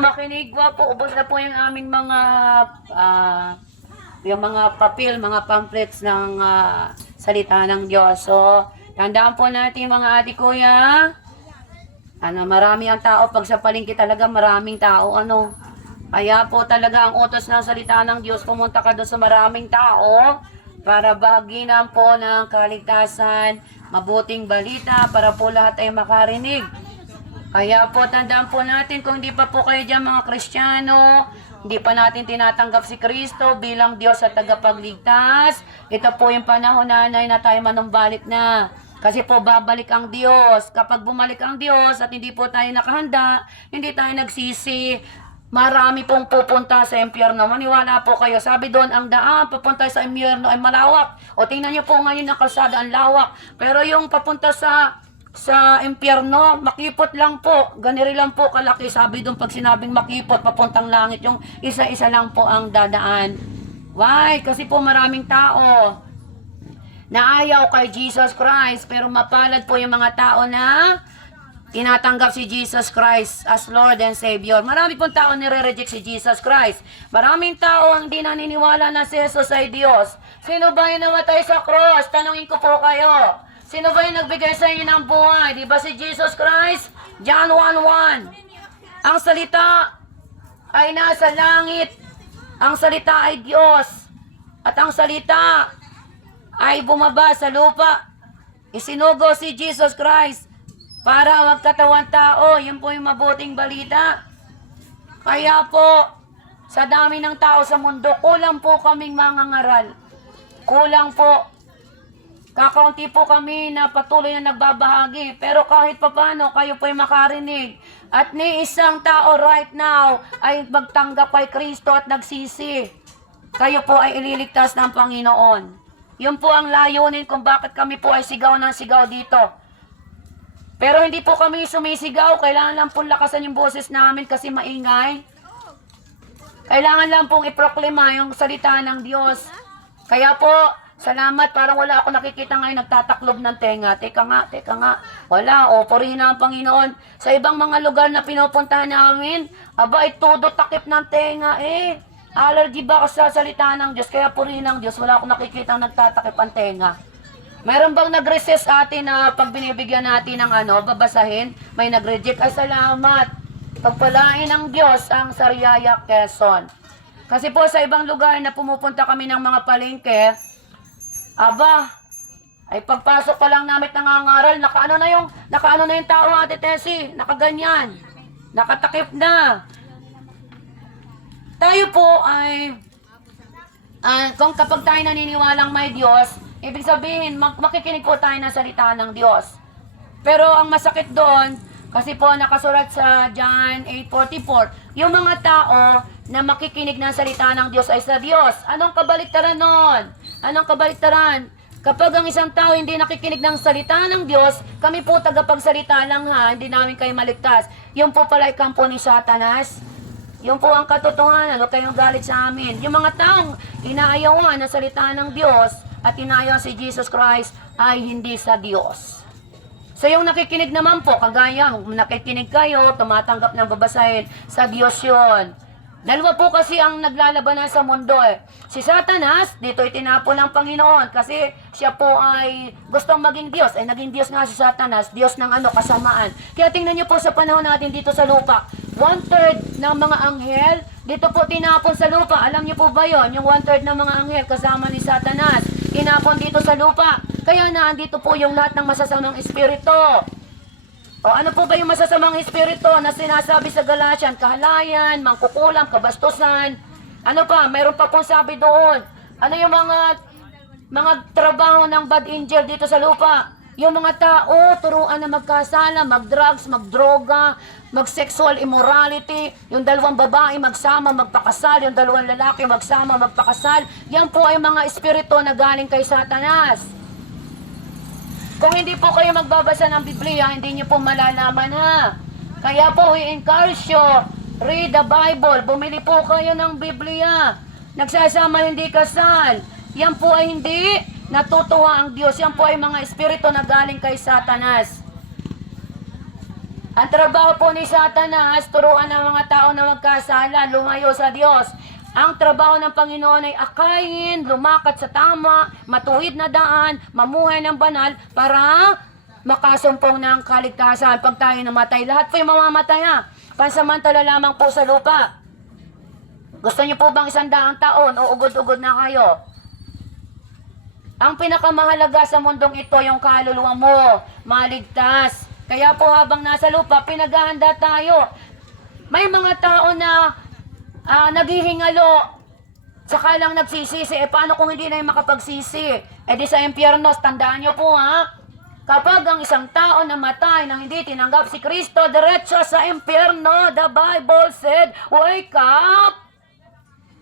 Makinig po, ubos na po yung aming mga yung mga papel, mga pamphlets ng salita ng Diyos. So, tandaan po natin mga ate kuya, marami ang tao pag sa palengke talaga maraming tao, Kaya po talaga ang utos ng salita ng Diyos, pumunta ka doon sa maraming tao para baginan po ng kaligtasan, mabuting balita para po lahat ay makarinig. Kaya po, tandaan po natin kung hindi pa po kayo dyan mga Kristiyano, hindi pa natin tinatanggap si Kristo bilang Diyos at tagapagligtas. Ito po yung panahon na tayo manumbalik na. Kasi po babalik ang Diyos. Kapag bumalik ang Diyos at hindi po tayo nakahanda, hindi tayo nagsisi, marami pong pupunta sa impyerno. Maniwala po kayo. Sabi doon, ang daan papunta sa impyerno ay malawak. O tingnan nyo po ngayon ang kalsada, ang lawak. Pero yung papunta sa impyerno, makipot lang po. Ganiri lang po kalaki. Sabi doon pag sinabing makipot, papuntang langit, yung isa-isa lang po ang dadaan. Why? Kasi po maraming tao na ayaw kay Jesus Christ. Pero mapalad po yung mga tao na tinatanggap si Jesus Christ as Lord and Savior. Marami pong tao nire-reject si Jesus Christ. Maraming tao ang di naniniwala na si Jesus ay Diyos. Sino ba yung namatay sa cross? Tanungin ko po kayo. Sino ba yung nagbigay sa inyo ng buhay? Di ba si Jesus Christ? John 1:1. Ang salita ay nasa langit. Ang salita ay Diyos. At ang salita ay bumaba sa lupa. Isinugo si Jesus Christ para magkatawan tao. Yun po yung mabuting balita. Kaya po, sa dami ng tao sa mundo, kulang po kaming mangangaral. Kulang po. Kakaunti po kami na patuloy na nagbabahagi. Pero kahit papano, kayo po'y makarinig. At ni isang tao right now ay magtanggap kay Kristo at nagsisi. Kayo po ay ililigtas ng Panginoon. Yun po ang layunin kung bakit kami po ay sigaw ng sigaw dito. Pero hindi po kami sumisigaw. Kailangan lang pong lakasan yung boses namin kasi maingay. Kailangan lang pong iproklima yung salita ng Diyos. Kaya po, salamat, parang wala ako nakikita ngayon nagtataklob ng tenga. Teka nga. Wala, purihin na ang Panginoon. Sa ibang mga lugar na pinupuntahan namin, todo takip ng tenga Allergy ba sa salita ng Diyos? Kaya purihin ng Diyos, wala akong nakikita nagtatakip ang tenga. Meron bang nag-resist atin na pag binibigyan natin ng babasahin, may nag-reject? Ay, salamat. Pagpalain ng Diyos ang Sariaya, Quezon. Kasi po sa ibang lugar na pumupunta kami ng mga palengke, ay pagpasok pa lang namin nangangaral, nakaano na yung tao, Ate Tessie, nakaganyan, nakatakip na. Tayo po ay, kung kapag tayo naniniwalang may Diyos, ibig sabihin, makikinig po tayo ng salita ng Diyos. Pero ang masakit doon, kasi po nakasulat sa John 8:44, yung mga tao na makikinig ng salita ng Diyos ay sa Diyos. Anong kabaliktaran nun? Anong kabaliktaran? Kapag ang isang tao hindi nakikinig ng salita ng Diyos, kami po tagapagsalita lang hindi namin kayo maligtas. Yung po pala ay kampo ni Satanas. Yung po ang katotohanan, huwag kayong galit sa amin. Yung mga taong inaayawan ng salita ng Diyos at inaayaw si Jesus Christ ay hindi sa Diyos. So yung nakikinig naman po, kagaya, nakikinig kayo, tumatanggap ng babasahin, sa Diyos yun. Dalawa po kasi ang naglalabanan sa mundo Si Satanas, dito itinapon ng Panginoon kasi siya po ay gustong maging Diyos. Ay naging Diyos nga si Satanas, Diyos ng kasamaan. Kaya tingnan niyo po sa panahon natin dito sa lupa, 1/3 ng mga anghel, dito po tinapon sa lupa. Alam niyo po ba yon? Yung 1/3 ng mga anghel kasama ni Satanas, tinapon dito sa lupa. Kaya naandito po yung lahat ng masasamang espiritu. Ano po ba yung masasamang espiritu na sinasabi sa Galatian? Kahalayan, mangkukulam, kabastusan. Ano pa? Mayroon pa pong sabi doon. Ano yung mga trabaho ng bad angel dito sa lupa? Yung mga tao, turuan na magkasala, mag-drugs, mag-droga, mag-sexual immorality. Yung dalawang babae magsama, magpakasal. Yung dalawang lalaki magsama, magpakasal. Yan po ay mga espiritu na galing kay Satanas. Kung hindi po kayo magbabasa ng Biblia, hindi niyo po malalaman Kaya po, we encourage you, read the Bible. Bumili po kayo ng Biblia. Nagsasama hindi kasal. Yan po ay hindi natutuwa ang Diyos. Yan po ay mga espiritu na galing kay Satanas. Ang trabaho po ni Satanas, turuan ng mga tao na magkasala, lumayo sa Diyos. Ang trabaho ng Panginoon ay akayin, lumakat sa tama, matuwid na daan, mamuhay ng banal para makasumpong ng kaligtasan. Pag tayo namatay, lahat po yung mamamatay ha. Pansamantala lamang po sa lupa. Gusto niyo po bang 100 taon o ugod-ugod na kayo? Ang pinakamahalaga sa mundong ito, yung kaluluwa mo, maligtas. Kaya po habang nasa lupa, pinaghahanda tayo. May mga tao na naghihingalo, saka lang nagsisisi. Paano kung hindi na yung makapagsisi? Di sa impyerno, tandaan nyo po ha. Kapag ang isang tao namatay nang hindi tinanggap si Kristo, diretso sa impyerno. The Bible said, wake up!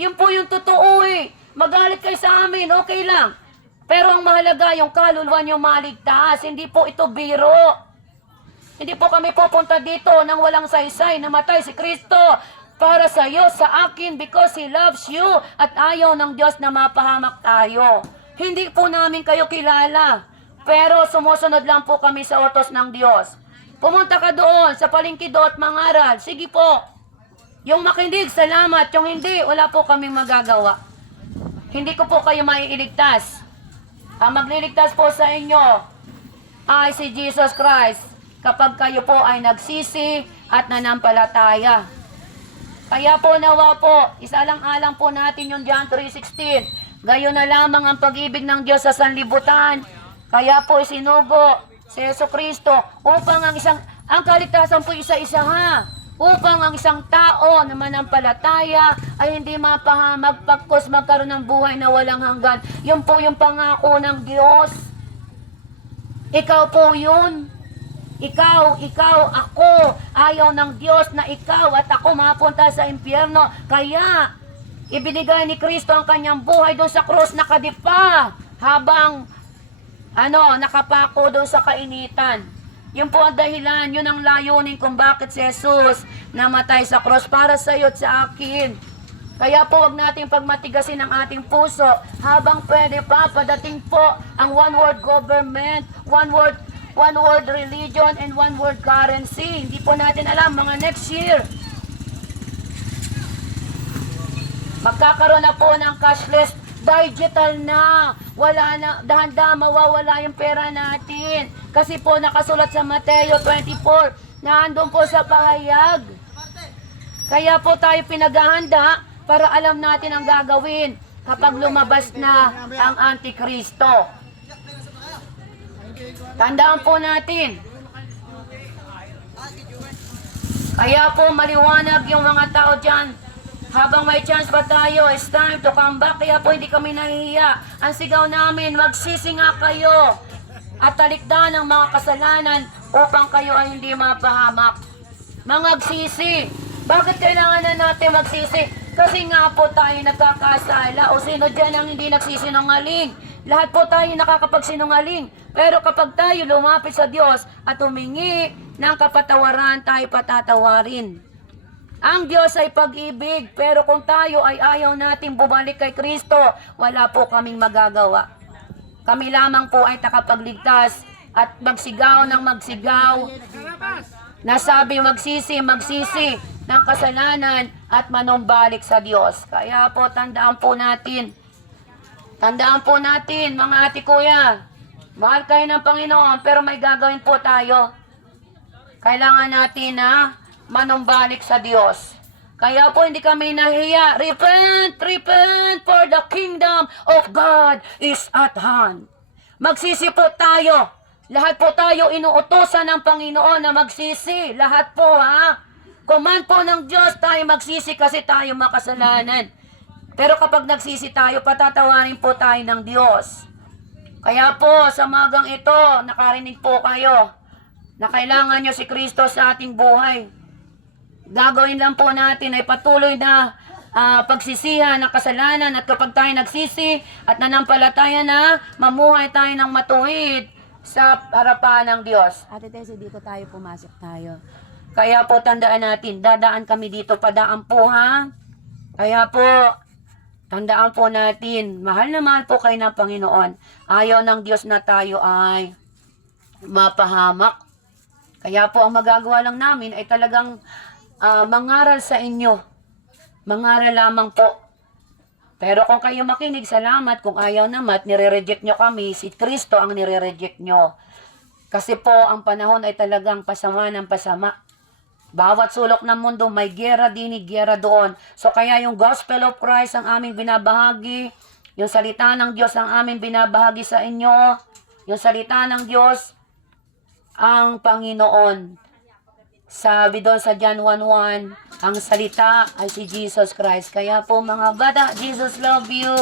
Yun po yung totoo eh. Magalit kayo sa amin, okay lang. Pero ang mahalaga, yung kaluluwa nyo maligtas. Hindi po ito biro. Hindi po kami pupunta dito nang walang saysay. Namatay si Kristo para sa iyo, sa akin, because He loves you. At ayaw ng Diyos na mapahamak tayo. Hindi po namin kayo kilala. Pero sumusunod lang po kami sa utos ng Diyos. Pumunta ka doon sa palengke at mangaral. Sige po. Yung makinig, salamat. Yung hindi, wala po kaming magagawa. Hindi ko po kayo maiiligtas. Ang magliligtas po sa inyo ay si Jesus Christ. Kapag kayo po ay nagsisi at nanampalataya. Kaya po nawa po, isalang-alang po natin yung John 3:16. Gayon na lamang ang pag-ibig ng Diyos sa sanlibutan. Kaya po isinugo si Jesucristo upang ang kaligtasan po isa-isa ha. Upang ang isang tao na manampalataya ay hindi mapahamag pagkos magkaroon ng buhay na walang hanggan. Yun po yung pangako ng Diyos. Ikaw po yun. Ikaw, ako, ayaw ng Diyos na ikaw at ako mapunta sa impyerno. Kaya, ibinigay ni Kristo ang kanyang buhay doon sa krus nakadipa habang, nakapako doon sa kainitan. Yun po ang dahilan, yun ang layunin kung bakit si Jesus namatay sa krus para sa iyo at sa akin. Kaya po wag nating pagmatigasin ang ating puso habang pwede pa padating po ang one world government, one world religion, and one world currency. Hindi po natin alam, mga next year. Magkakaroon na po ng cashless, digital na. Wala na, dahan-dahan mawawala yung pera natin. Kasi po nakasulat sa Mateo 24, na andun po sa pahayag. Kaya po tayo pinaghahanda para alam natin ang gagawin kapag lumabas na ang Antikristo. Tandaan po natin. Kaya po maliwanag yung mga tao dyan. Habang may chance pa tayo, it's time to come back. Kaya po hindi kami nahihiya. Ang sigaw namin, magsisi nga kayo. At talikdan ang mga kasalanan upang kayo ay hindi mapahamak. Magsisi. Bakit kailangan na natin magsisi? Kasi nga po tayo nagkakasala. O sino dyan ang hindi nagsisinungaling? Lahat po tayo nakakapagsinungaling. Pero kapag tayo lumapit sa Diyos at humingi ng kapatawaran, tayo patatawarin. Ang Diyos ay pag-ibig, pero kung tayo ay ayaw natin bumalik kay Kristo, wala po kaming magagawa. Kami lamang po ay takapagligtas at magsigaw ng magsigaw. Nasabi magsisi ng kasalanan at manumbalik sa Diyos. Kaya po tandaan po natin mga ate kuya, mahal kayo ng Panginoon pero may gagawin po tayo. Kailangan natin na manumbalik sa Diyos. Kaya po hindi kami nahiya. Repent for the kingdom of God is at hand. Magsisi po tayo. Lahat po tayo inuutosan ng Panginoon na magsisi. Lahat po ha. Command po ng Diyos tayo magsisi kasi tayo makasalanan. Pero kapag nagsisi tayo, patatawarin po tayo ng Diyos. Kaya po sa magang ito, nakarinig po kayo na kailangan nyo si Kristo sa ating buhay. Gagawin lang po natin ay patuloy na pagsisihan ng kasalanan at kapag tayo nagsisi at nanampalataya na, mamuhay tayo ng matuwid sa harapan ng Diyos. Ate Tessie, dito tayo pumasok tayo. Kaya po tandaan natin, dadaan kami dito, padaan po ha. Kaya po, tandaan po natin, mahal na mahal po kayo ng Panginoon. Ayaw ng Diyos na tayo ay mapahamak. Kaya po ang magagawa lang namin ay talagang mangaral sa inyo. Mangaral lamang po. Pero kung kayo makinig, salamat. Kung ayaw naman, nire-reject nyo kami. Si Kristo ang nire-reject nyo. Kasi po, ang panahon ay talagang pasama ng pasama. Bawat sulok ng mundo, may gera dinig, gera doon. So kaya yung Gospel of Christ ang aming binabahagi. Yung salita ng Diyos ang aming binabahagi sa inyo. Yung salita ng Diyos, ang Panginoon. Sabi doon sa John 1:1, ang salita ay si Jesus Christ. Kaya po mga bata, Jesus love you.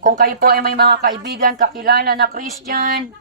Kung kayo po ay may mga kaibigan, kakilala na Christian,